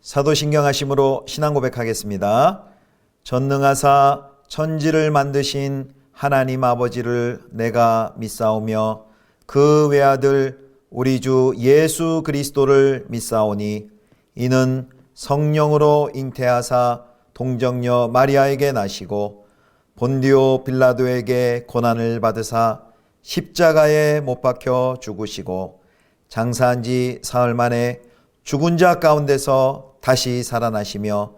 사도신경하심으로 신앙 고백하겠습니다. 전능하사 천지를 만드신 하나님 아버지를 내가 믿사오며 그 외아들 우리 주 예수 그리스도를 믿사오니 이는 성령으로 잉태하사 동정녀 마리아에게 나시고 본디오 빌라도에게 고난을 받으사 십자가에 못 박혀 죽으시고 장사한 지 사흘 만에 죽은 자 가운데서 다시 살아나시며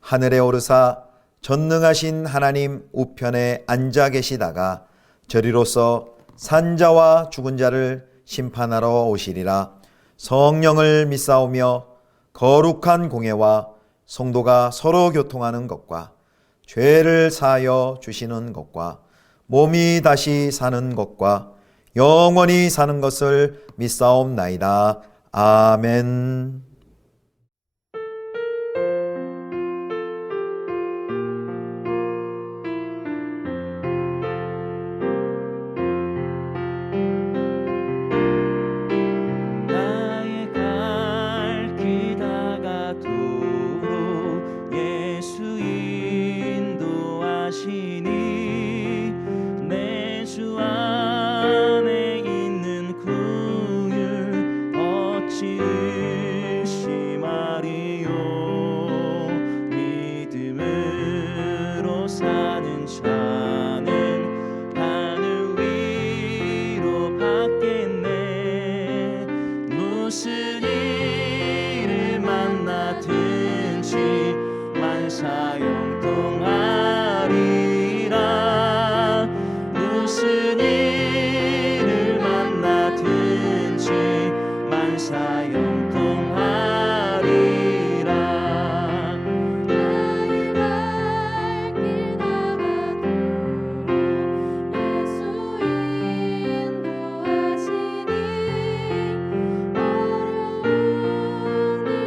하늘에 오르사 전능하신 하나님 우편에 앉아 계시다가 저리로서 산자와 죽은 자를 심판하러 오시리라. 성령을 믿사오며 거룩한 공회와 성도가 서로 교통하는 것과 죄를 사하여 주시는 것과 몸이 다시 사는 것과 영원히 사는 것을 믿사옵나이다. 아멘. 나의 갈 길 다가도록 예수 인도하시니 내 주 안에 있는 긍휼 어찌 의심하리요. 믿음으로 사는 자는 하늘 위로 받겠네. 무슨 일을 만나든지 만사형통하리라. 무슨 일을 만나든지 만사형통하리라. 나의 갈 길 다가도록 예수 인도하시니 어려운 일 당할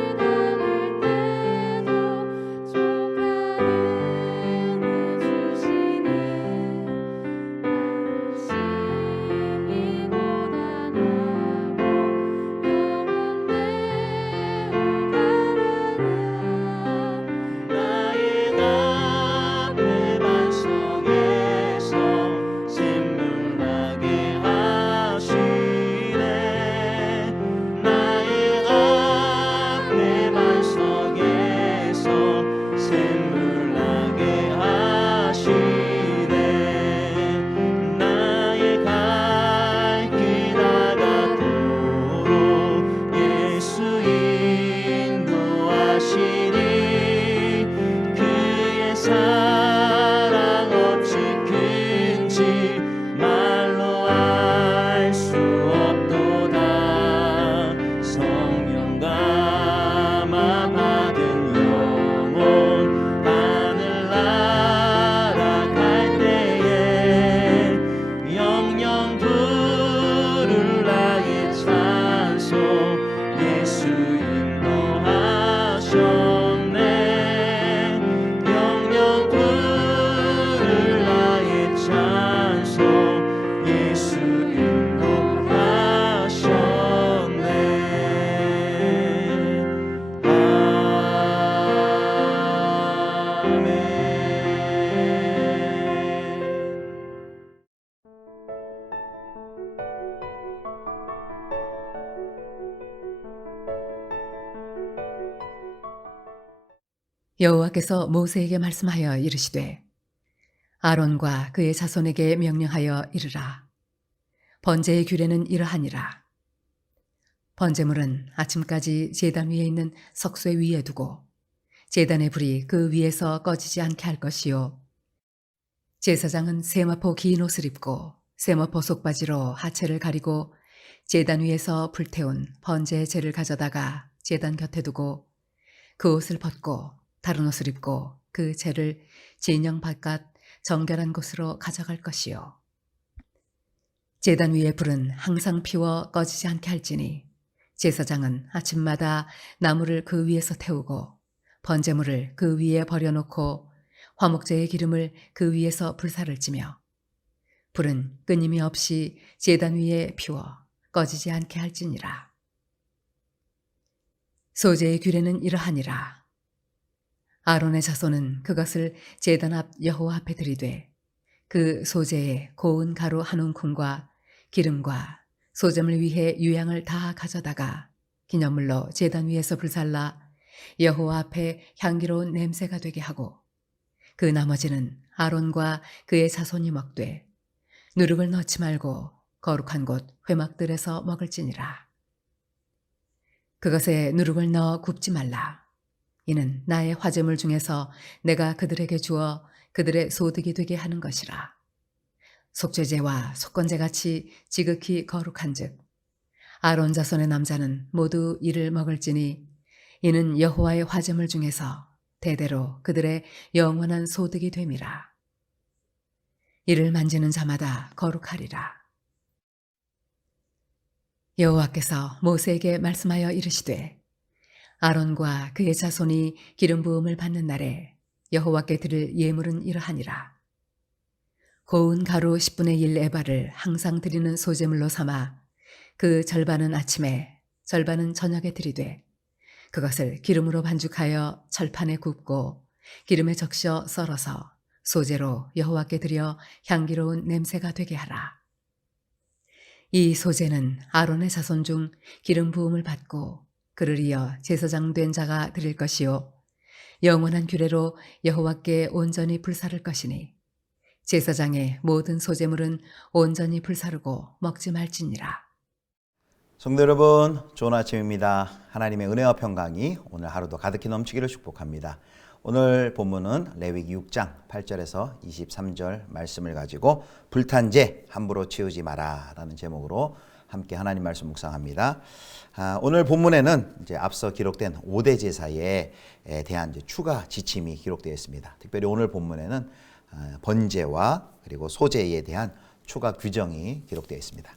때도 족하는 일 주시네. 열심히 고단하고 영원 매우 가라라. 나의 앞에 반석에서 샘물나게 하시네. 나의 앞에 반석에서 샘물나게 하시네. 나의 갈 길 다가도록 예수 인도하시니 그의 사랑 어찌 큰지 말로 알 수 없도다. 성령 감화 받은 영혼 하늘나라 갈 때에 영영 부를 나의 찬송 예수 인도하셨네. 영영 부를 나의 찬송 예수 인도하셨네. 아멘. 여호와께서 모세에게 말씀하여 이르시되 아론과 그의 자손에게 명령하여 이르라. 번제의 규례는 이러하니라. 번제물은 아침까지 제단 위에 있는 석쇠 위에 두고 제단의 불이 그 위에서 꺼지지 않게 할 것이요. 제사장은 세마포 긴 옷을 입고 세마포 속바지로 하체를 가리고 제단 위에서 불태운 번제의 재를 가져다가 제단 곁에 두고 그 옷을 벗고 다른 옷을 입고 그 재를 진영 바깥 정결한 곳으로 가져갈 것이요. 제단 위의 불은 항상 피워 꺼지지 않게 할지니 제사장은 아침마다 나무를 그 위에서 태우고 번제물을 그 위에 버려놓고 화목제의 기름을 그 위에서 불사를 찌며 불은 끊임이 없이 제단 위에 피워 꺼지지 않게 할지니라. 제단 위의 불은 항상 피워 꺼지지 않게 할지니 제사장은 아침마다 나무를 그 위에서 태우고 번제물을 그 위에 버려놓고 화목제의 기름을 그 위에서 불사를 찌며 불은 끊임이 없이 제단 위에 피워 꺼지지 않게 할지니라. 제단 위의 불은 항상 피워 꺼지지 않게 할지니라. 소재의 규례는 이러하니라. 아론의 자손은 그것을 제단 앞 여호와 앞에 들이되 그 소재에 고운 가루 한 움큼과 기름과 소점을 위해 유향을 다 가져다가 기념물로 제단 위에서 불살라 여호와 앞에 향기로운 냄새가 되게 하고 그 나머지는 아론과 그의 자손이 먹되 누룩을 넣지 말고 거룩한 곳 회막들에서 먹을지니라. 그것에 누룩을 넣어 굽지 말라. 이는 나의 화제물 중에서 내가 그들에게 주어 그들의 소득이 되게 하는 것이라. 속죄제와 속건제같이 지극히 거룩한즉 아론 자손의 남자는 모두 이를 먹을지니 이는 여호와의 화제물 중에서 대대로 그들의 영원한 소득이 됨이라. 이를 만지는 자마다 거룩하리라. 여호와께서 모세에게 말씀하여 이르시되 아론과 그의 자손이 기름 부음을 받는 날에 여호와께 드릴 예물은 이러하니라. 고운 가루 10분의 1 에바를 항상 드리는 소제물로 삼아 그 절반은 아침에 절반은 저녁에 드리되 그것을 기름으로 반죽하여 철판에 굽고 기름에 적셔 썰어서 소제로 여호와께 드려 향기로운 냄새가 되게 하라. 이 소제는 아론의 자손 중 기름 부음을 받고 그를 이어 제사장 된 자가 드릴 것이요 영원한 규례로 여호와께 온전히 불사를 것이니 제사장의 모든 소제물은 온전히 불사르고 먹지 말지니라. 성도 여러분, 좋은 아침입니다. 하나님의 은혜와 평강이 오늘 하루도 가득히 넘치기를 축복합니다. 오늘 본문은 레위기 6장 8절에서 23절 말씀을 가지고 불탄 재 함부로 치우지 마라 라는 제목으로 함께 하나님 말씀 묵상합니다. 오늘 본문에는 이제 앞서 기록된 5대 제사에 대한 이제 추가 지침이 기록되어 있습니다. 특별히 오늘 본문에는 번제와 그리고 소제에 대한 추가 규정이 기록되어 있습니다.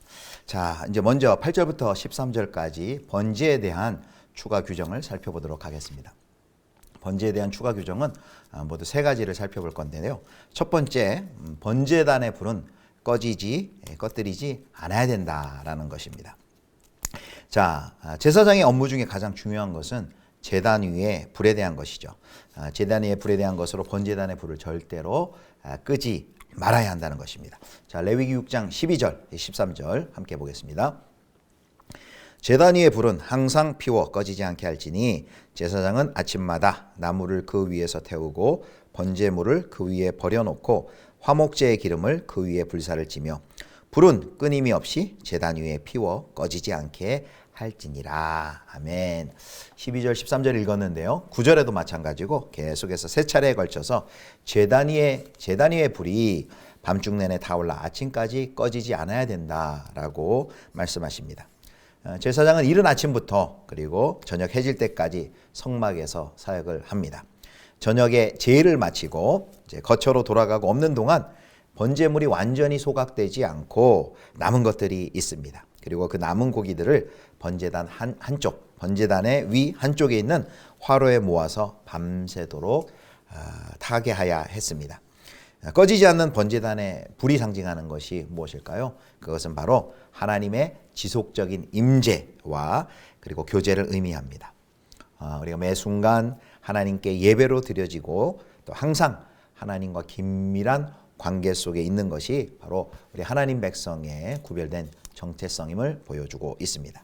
자, 이제 먼저 8절부터 13절까지 번제에 대한 추가 규정을 살펴보도록 하겠습니다. 번제에 대한 추가 규정은 모두 세 가지를 살펴볼 건데요. 첫 번째, 번제단의 불은 꺼뜨리지 않아야 된다라는 것입니다. 자, 제사장의 업무 중에 가장 중요한 것은 제단 위의 불에 대한 것이죠. 제단 위의 불에 대한 것으로 번제단의 불을 절대로 끄지 말아야 한다는 것입니다. 자, 레위기 6장 12절, 13절 함께 보겠습니다. 제단 위의 불은 항상 피워 꺼지지 않게 할지니 제사장은 아침마다 나무를 그 위에서 태우고 번제물을 그 위에 버려놓고 화목제의 기름을 그 위에 불사를 지며 불은 끊임이 없이 제단 위에 피워 꺼지지 않게 할지니라. 아멘. 12절 13절 읽었는데요. 9절에도 마찬가지고 계속해서 세 차례에 걸쳐서 제단 위의 불이 밤중 내내 타올라 아침까지 꺼지지 않아야 된다라고 말씀하십니다. 제사장은 이른 아침부터 그리고 저녁 해질 때까지 성막에서 사역을 합니다. 저녁에 제의를 마치고 이제 거처로 돌아가고 없는 동안 번제물이 완전히 소각되지 않고 남은 것들이 있습니다. 그리고 그 남은 고기들을 번제단 한쪽, 번제단의 위 한쪽에 있는 화로에 모아서 밤새도록 타게 하야 했습니다. 꺼지지 않는 번제단의 불이 상징하는 것이 무엇일까요? 그것은 바로 하나님의 지속적인 임재와 그리고 교제를 의미합니다. 우리가 매 순간 하나님께 예배로 드려지고 또 항상 하나님과 긴밀한 관계 속에 있는 것이 바로 우리 하나님 백성의 구별된 정체성임을 보여주고 있습니다.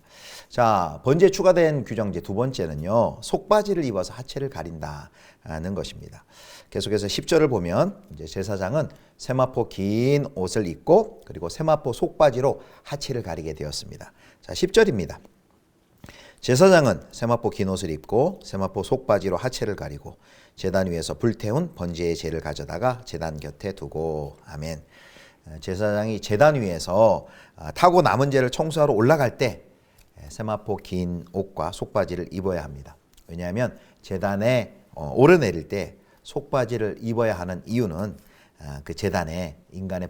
자, 번제에 추가된 규정제 두 번째는요, 속바지를 입어서 하체를 가린다는 것입니다. 계속해서 10절을 보면 이제 제사장은 세마포 긴 옷을 입고 그리고 세마포 속바지로 하체를 가리게 되었습니다. 자, 10절입니다. 제사장은 세마포 긴 옷을 입고 세마포 속바지로 하체를 가리고 제단 위에서 불태운 번제의 재를 가져다가 제단 곁에 두고. 아멘. 제사장이 제단 위에서 타고 남은 재를 청소하러 올라갈 때 세마포 긴 옷과 속바지를 입어야 합니다. 왜냐하면 제단에 오르내릴 때 속바지를 입어야 하는 이유는 그 제단에 인간의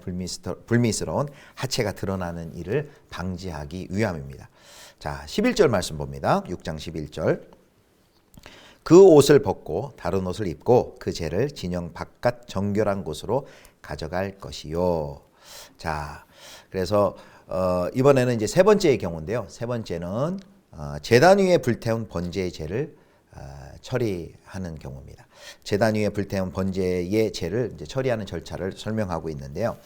불미스러운 하체가 드러나는 일을 방지하기 위함입니다. 자, 11절 말씀 봅니다. 6장 11절. 그 옷을 벗고 다른 옷을 입고 그 재를 진영 바깥 정결한 곳으로 가져갈 것이요. 자, 그래서 이번에는 이제 세 번째의 경우인데요. 세 번째는 제단 위에 불태운 번제의 죄를 처리하는 경우입니다. 제단 위에 불태운 번제의 죄를 이제 처리하는 절차를 설명하고 있는데요.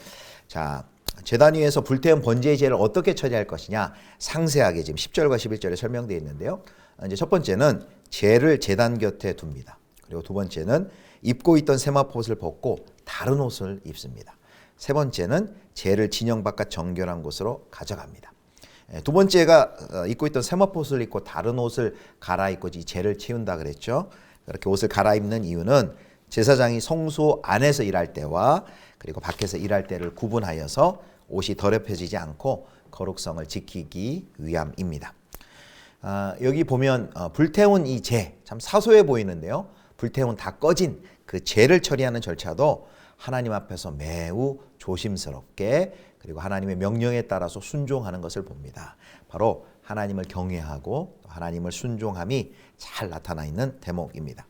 자, 제단 위에서 불태운 번제의 죄를 어떻게 처리할 것이냐 상세하게 지금 10절과 11절에 설명되어 있는데요. 이제 첫 번째는 죄를 제단 곁에 둡니다. 그리고 두 번째는 입고 있던 세마포옷을 벗고 다른 옷을 입습니다. 세 번째는 죄를 진영 바깥 정결한 곳으로 가져갑니다. 두 번째가 입고 있던 세마포옷을 입고 다른 옷을 갈아입고 이 죄를 치운다 그랬죠. 그렇게 옷을 갈아입는 이유는 제사장이 성소 안에서 일할 때와 그리고 밖에서 일할 때를 구분하여서 옷이 더럽혀지지 않고 거룩성을 지키기 위함입니다. 여기 보면 불태운 이 죄, 참 사소해 보이는데요. 불태운 다 꺼진 그 죄를 처리하는 절차도 하나님 앞에서 매우 조심스럽게 그리고 하나님의 명령에 따라서 순종하는 것을 봅니다. 바로 하나님을 경외하고 하나님을 순종함이 잘 나타나 있는 대목입니다.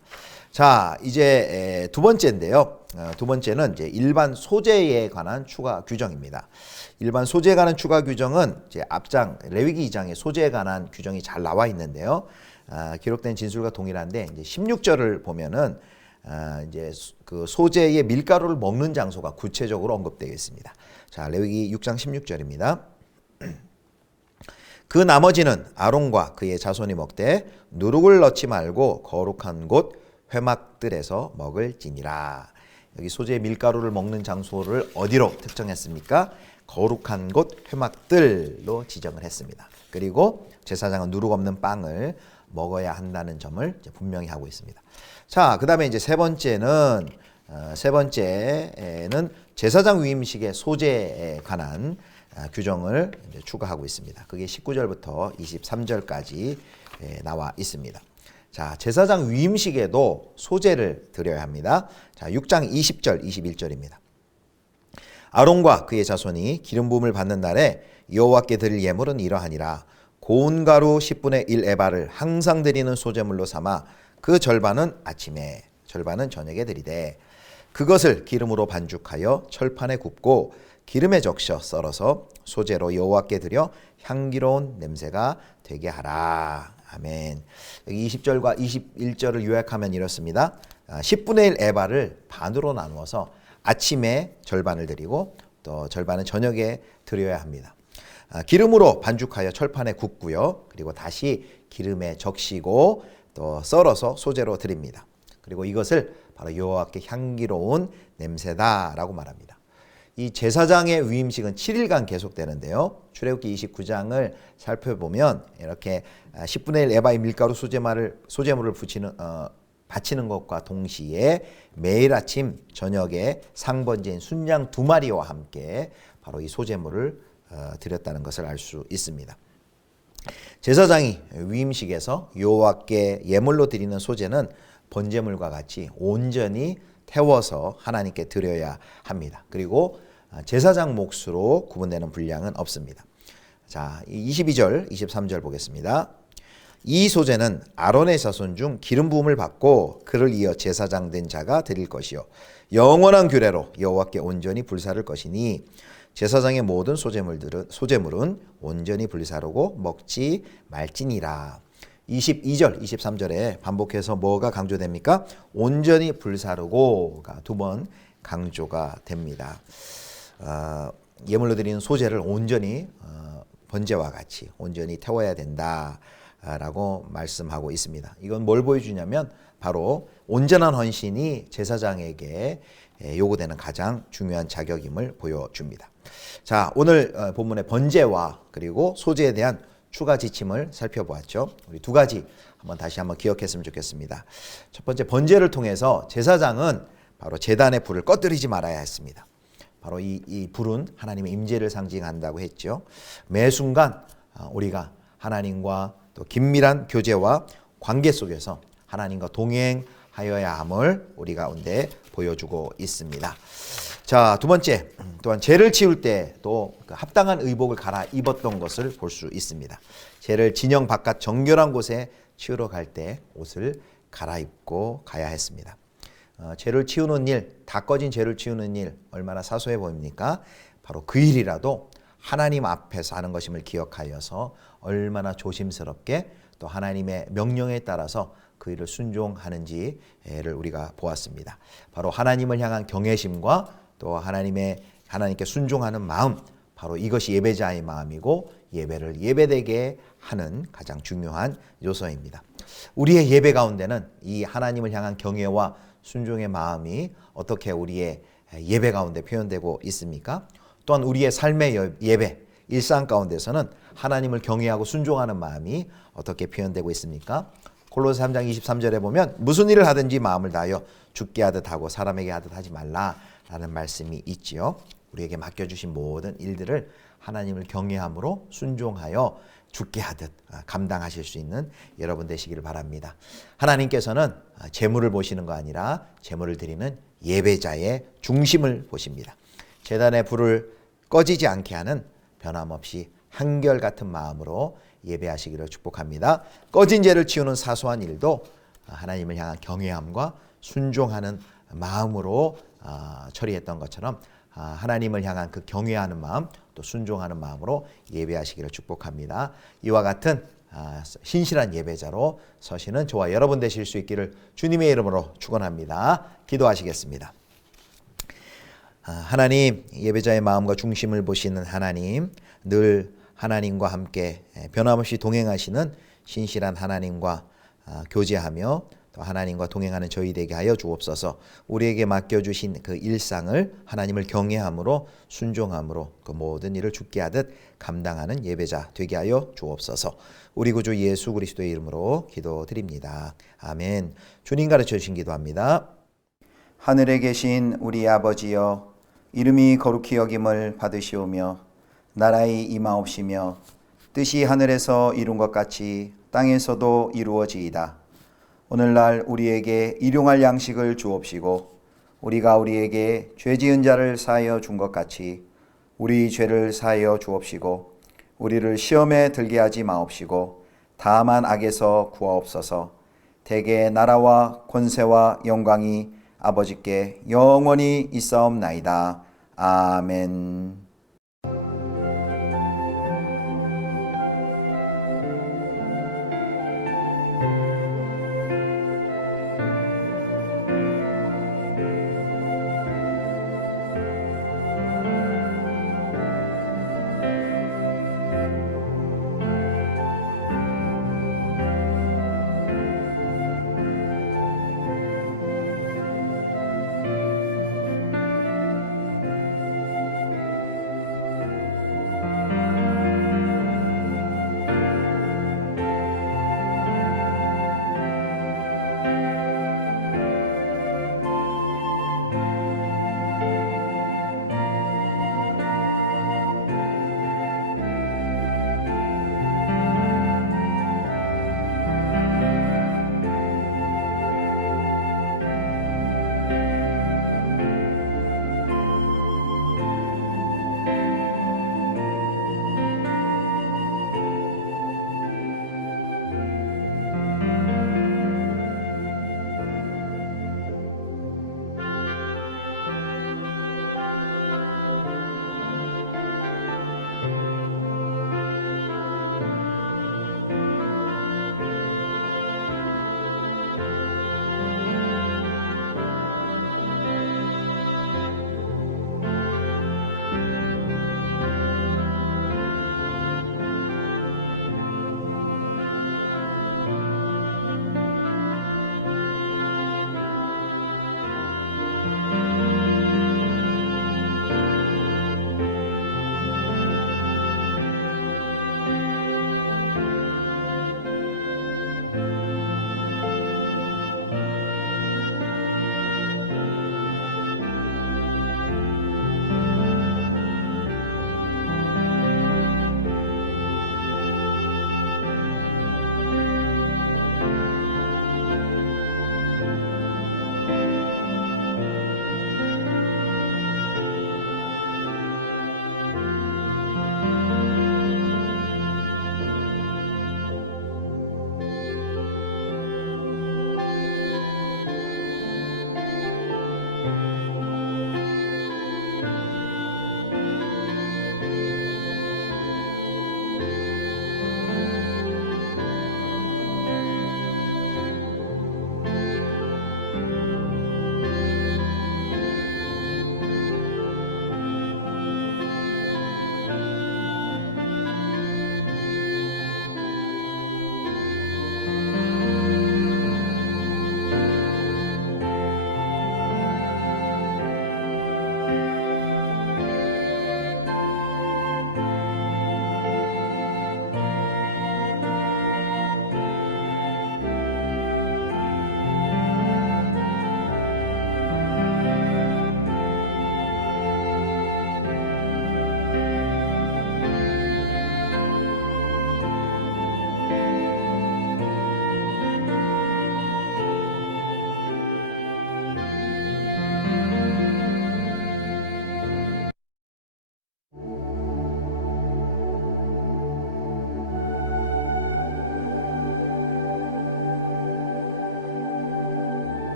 자, 이제 두 번째인데요. 두 번째는 이제 일반 소재에 관한 추가 규정입니다. 일반 소재에 관한 추가 규정은 이제 앞장 레위기 2장에 소재에 관한 규정이 잘 나와 있는데요. 기록된 진술과 동일한데 이제 16절을 보면은 이제 그 소재의 밀가루를 먹는 장소가 구체적으로 언급되어 있습니다. 자, 레위기 6장 16절입니다. 그 나머지는 아론과 그의 자손이 먹되 누룩을 넣지 말고 거룩한 곳 회막들에서 먹을지니라. 여기 소재의 밀가루를 먹는 장소를 어디로 특정했습니까? 거룩한 곳 회막들로 지정을 했습니다. 그리고 제사장은 누룩 없는 빵을 먹어야 한다는 점을 이제 분명히 하고 있습니다. 자, 그 다음에 이제 세 번째는 제사장 위임식의 소재에 관한 규정을 이제 추가하고 있습니다. 그게 19절부터 23절까지 나와 있습니다. 자, 제사장 위임식에도 소재를 드려야 합니다. 자, 6장 20절, 21절입니다. 아론과 그의 자손이 기름 부음을 받는 날에 여호와께 드릴 예물은 이러하니라. 고운 가루 10분의 1 에바를 항상 드리는 소재물로 삼아 그 절반은 아침에 절반은 저녁에 드리되 그것을 기름으로 반죽하여 철판에 굽고 기름에 적셔 썰어서 소재로 여호와께 드려 향기로운 냄새가 되게 하라. 아멘. 여기 20절과 21절을 요약하면 이렇습니다. 10분의 1 에바를 반으로 나누어서 아침에 절반을 드리고 또 절반은 저녁에 드려야 합니다. 기름으로 반죽하여 철판에 굽고요. 그리고 다시 기름에 적시고 또 썰어서 소재로 드립니다. 그리고 이것을 바로 여호와께 향기로운 냄새다라고 말합니다. 이 제사장의 위임식은 7일간 계속되는데요. 출애굽기 29장을 살펴보면 이렇게 10분의 1 에바의 밀가루 소재물을 바치는 것과 동시에 매일 아침 저녁에 상번제인 순양 2마리와 함께 바로 이 소재물을 드렸다는 것을 알 수 있습니다. 제사장이 위임식에서 여호와께 예물로 드리는 소재는 번제물과 같이 온전히 태워서 하나님께 드려야 합니다. 그리고 제사장 몫으로 구분되는 분량은 없습니다. 자, 22절, 23절 보겠습니다. 이 소재는 아론의 자손 중 기름 부음을 받고 그를 이어 제사장 된 자가 드릴 것이요 영원한 규례로 여호와께 온전히 불사를 것이니 제사장의 모든 소재물은 온전히 불사르고 먹지 말지니라. 22절, 23절에 반복해서 뭐가 강조됩니까? 온전히 불사르고가 두 번 강조가 됩니다. 예물로 드리는 소재를 온전히 번제와 같이 온전히 태워야 된다라고 말씀하고 있습니다. 이건 뭘 보여주냐면 바로 온전한 헌신이 제사장에게 요구되는 가장 중요한 자격임을 보여줍니다. 자, 오늘 본문의 번제와 그리고 소재에 대한 추가 지침을 살펴보았죠. 우리 두 가지 다시 한번 기억했으면 좋겠습니다. 첫 번째, 번제를 통해서 제사장은 바로 제단의 불을 꺼뜨리지 말아야 했습니다. 바로 이 불은 하나님의 임재를 상징한다고 했죠. 매 순간 우리가 하나님과 또 긴밀한 교제와 관계 속에서 하나님과 동행하여야 함을 우리 가운데 보여주고 있습니다. 자, 두 번째, 또한 죄를 치울 때 또 합당한 의복을 갈아입었던 것을 볼 수 있습니다. 죄를 진영 바깥 정결한 곳에 치우러 갈 때 옷을 갈아입고 가야 했습니다. 죄를 치우는 일, 다 꺼진 죄를 치우는 일 얼마나 사소해 보입니까? 바로 그 일이라도 하나님 앞에서 하는 것임을 기억하여서 얼마나 조심스럽게 또 하나님의 명령에 따라서 그 일을 순종하는지를 우리가 보았습니다. 바로 하나님을 향한 경외심과 또 하나님께 순종하는 마음, 바로 이것이 예배자의 마음이고 예배를 예배되게 하는 가장 중요한 요소입니다. 우리의 예배 가운데는 이 하나님을 향한 경외와 순종의 마음이 어떻게 우리의 예배 가운데 표현되고 있습니까? 또한 우리의 삶의 예배, 일상 가운데서는 하나님을 경외하고 순종하는 마음이 어떻게 표현되고 있습니까? 골로새 3장 23절에 보면 무슨 일을 하든지 마음을 다하여 죽게 하듯 하고 사람에게 하듯 하지 말라라는 말씀이 있지요. 우리에게 맡겨주신 모든 일들을 하나님을 경외함으로 순종하여 죽게 하듯 감당하실 수 있는 여러분 되시기를 바랍니다. 하나님께서는 재물을 보시는 거 아니라 재물을 드리는 예배자의 중심을 보십니다. 제단의 불을 꺼지지 않게 하는 변함없이 한결같은 마음으로 예배하시기를 축복합니다. 꺼진 죄를 치우는 사소한 일도 하나님을 향한 경외함과 순종하는 마음으로 처리했던 것처럼 하나님을 향한 그 경외하는 마음 또 순종하는 마음으로 예배하시기를 축복합니다. 이와 같은 신실한 예배자로 서시는 저와 여러분 되실 수 있기를 주님의 이름으로 축원합니다. 기도하시겠습니다. 하나님, 예배자의 마음과 중심을 보시는 하나님, 늘 하나님과 함께 변함없이 동행하시는 신실한 하나님과 교제하며 또 하나님과 동행하는 저희 되게 하여 주옵소서. 우리에게 맡겨주신 그 일상을 하나님을 경외함으로 순종함으로 그 모든 일을 죽게 하듯 감당하는 예배자 되게 하여 주옵소서. 우리 구주 예수 그리스도의 이름으로 기도드립니다. 아멘. 주님 가르쳐 주신 기도합니다. 하늘에 계신 우리 아버지여, 이름이 거룩히 여김을 받으시오며 나라의 임하옵시며 뜻이 하늘에서 이룬 것 같이 땅에서도 이루어지이다. 오늘날 우리에게 일용할 양식을 주옵시고 우리가 우리에게 죄 지은 자를 사하여 준 것 같이 우리 죄를 사하여 주옵시고 우리를 시험에 들게 하지 마옵시고 다만 악에서 구하옵소서. 대개 나라와 권세와 영광이 아버지께 영원히 있사옵나이다. 아멘.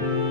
내